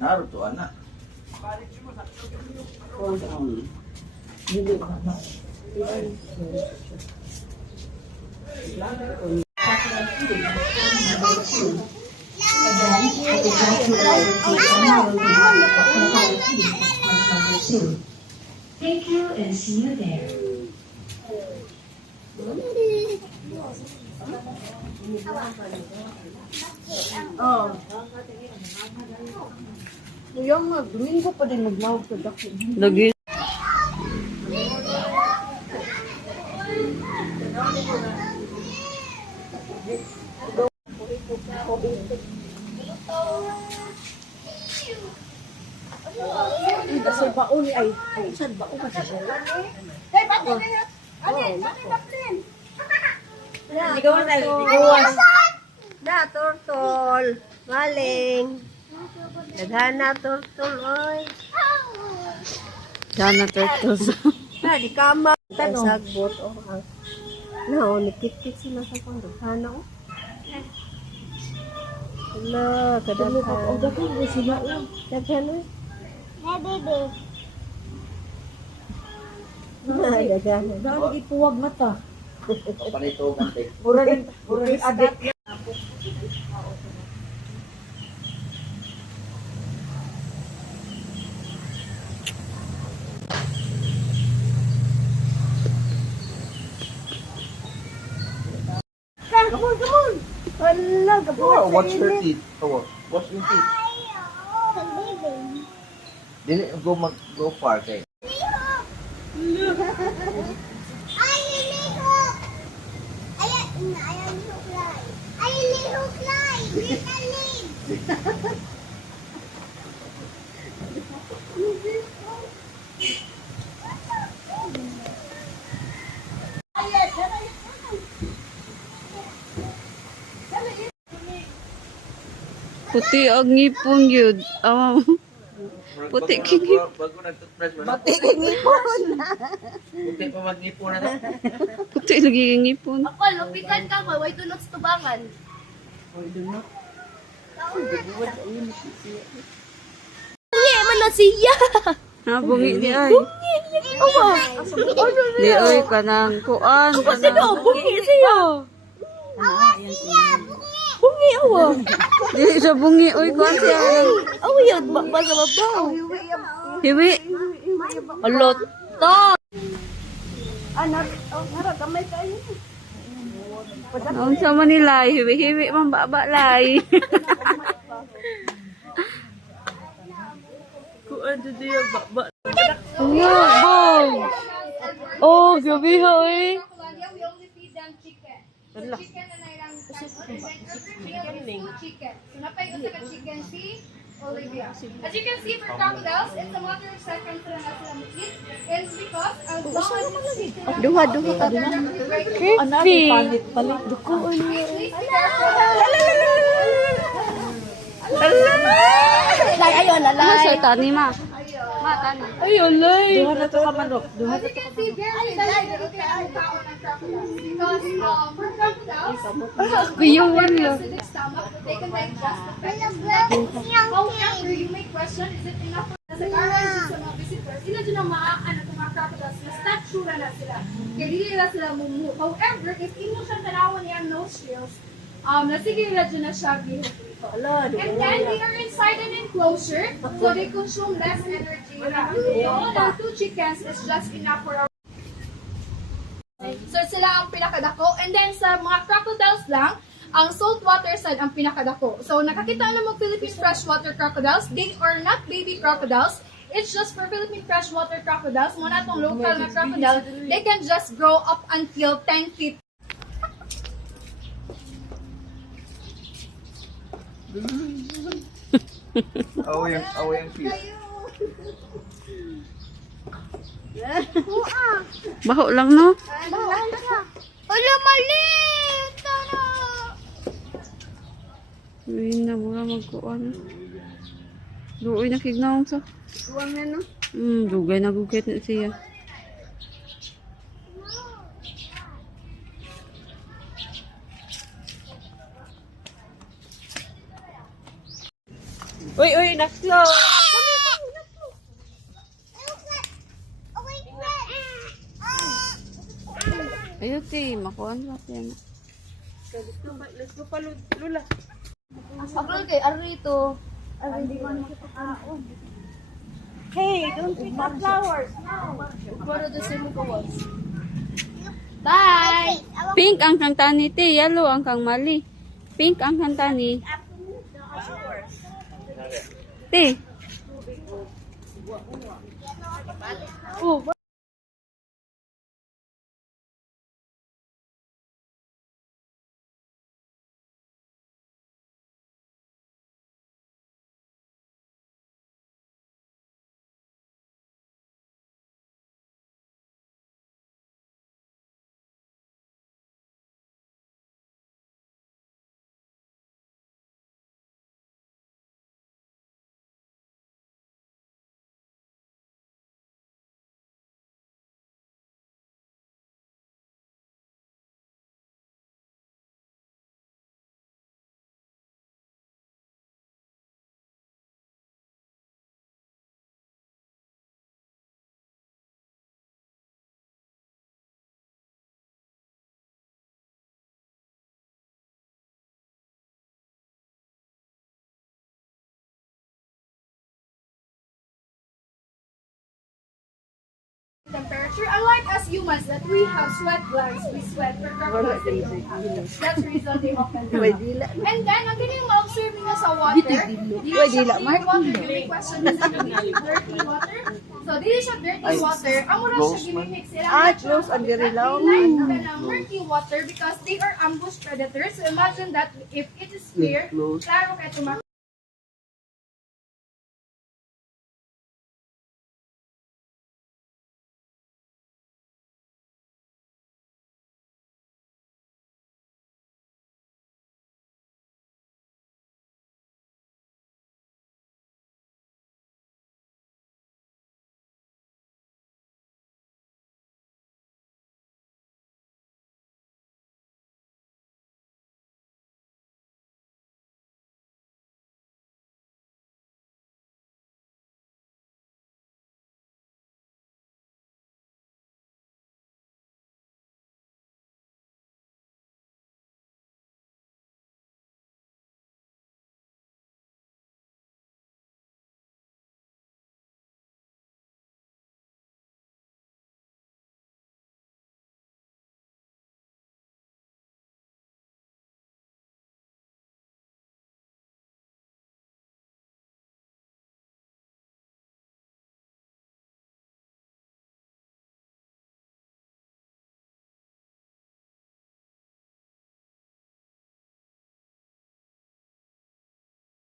Naruto, anak. Thank you and see you there. Oh. Yung Domingo pa din magmawag sa dako. Lagi. Sa baon ay saan baon ka sa Hey, bato na. Ikaw na ikaw. Da turtol, maling. Daghana turtol oy. Sana turtles. Na di kama tanong sagbot o ang no nikit-kit sila sa pangdaghana o. Hala, kadaghan. O daghan sila o. Daghan o. Daghan. Daan ituwag mata. Panito, kante. Murag adik. Come on. Hala, Oh, gabuhat watch sa your init. teeth. Oh, watch your teeth. Dili go far kay. Puti ang ngipon yun. Puti kingip. Bago nag-toothbrush mo. Pati kay ngipon. Puti pa mag-ipon na to. Puti lagi ang ngipon. Ako, lupikan ka ba? Way tulot sa tubangan. Bungi man na siya. Ha, bungi di ay. Di ay ka ng kuan. Sino? Bungi siya. Bungi awa. Di sa bungi. Uy, kuan siya. Awa yun. Basa mabaw. Hiwi. Alot. To. Anak, nara kamay kayo. Naon sa Manila. Hiwi-hiwi man babalay. Kuan dito yung baba. Ano, bong. Oh, gabi ha eh. We only feed them chicken. So chicken na nailang chicken. So napay usa ka chicken si Olivia. As you can see for crocodiles, it's a matter of seconds na sila mag-eat. It's because as long as Duha ka din. Crispy. Palit duko. Lay ayon, Ano lay. sa tani ma? Ma, tani. Ay, alay. Duha na to ka manok. Duha As you can see, very delicate ang kaon ng crocodiles. Because for crocodiles, Kuyuan they lo. have acidic stomach, but they can digest the vegetables. However, you may question, is it enough for sa karon sa mga visitors? Sila dyan ang maaano itong mga crocodiles na statue na sila. Kaya dili na sila mumu. However, if ino siya tanawan niya ang nostrils, nasige nila dyan na siya gihapon. And then they are inside an enclosure, so they consume less energy. All the 2 chickens is just enough for our. So sila ang pinakadako. And then sa mga crocodiles lang, ang saltwater side ang pinakadako. So nakakita na mo Philippine freshwater crocodiles, they are not baby crocodiles. It's just for Philippine freshwater crocodiles. Muna itong local na crocodile, they can just grow up until 10 feet. Away yung feet. Baho lang no? Wala maliit! Uy na, mura magkuan. Luoy na kignaong sa. Duwang na no. Dugay na gugit na siya. Uy, uy, naklo. Ayun, ti. Makuha na yan. Let's go pa, Lula. April kay Arito. Hey, don't pick up flowers. Para doon sa mga kawas. Bye! Pink ang kantani, ti. Yellow ang kang mali. Pink ang kantani. Ti. Oh, Temperature, unlike us humans that we have sweat glands, we sweat for crocodiles they don't have. That's the reason they often do. And then, ang galing ma-observe niyo sa water, dili siya clean water. May question is dirty water. So, dili siya dirty water. Ang mura siya ginimix sila. close ang dirilaw. Like murky water because they are ambush predators. So, imagine that if it is clear, klaro kayo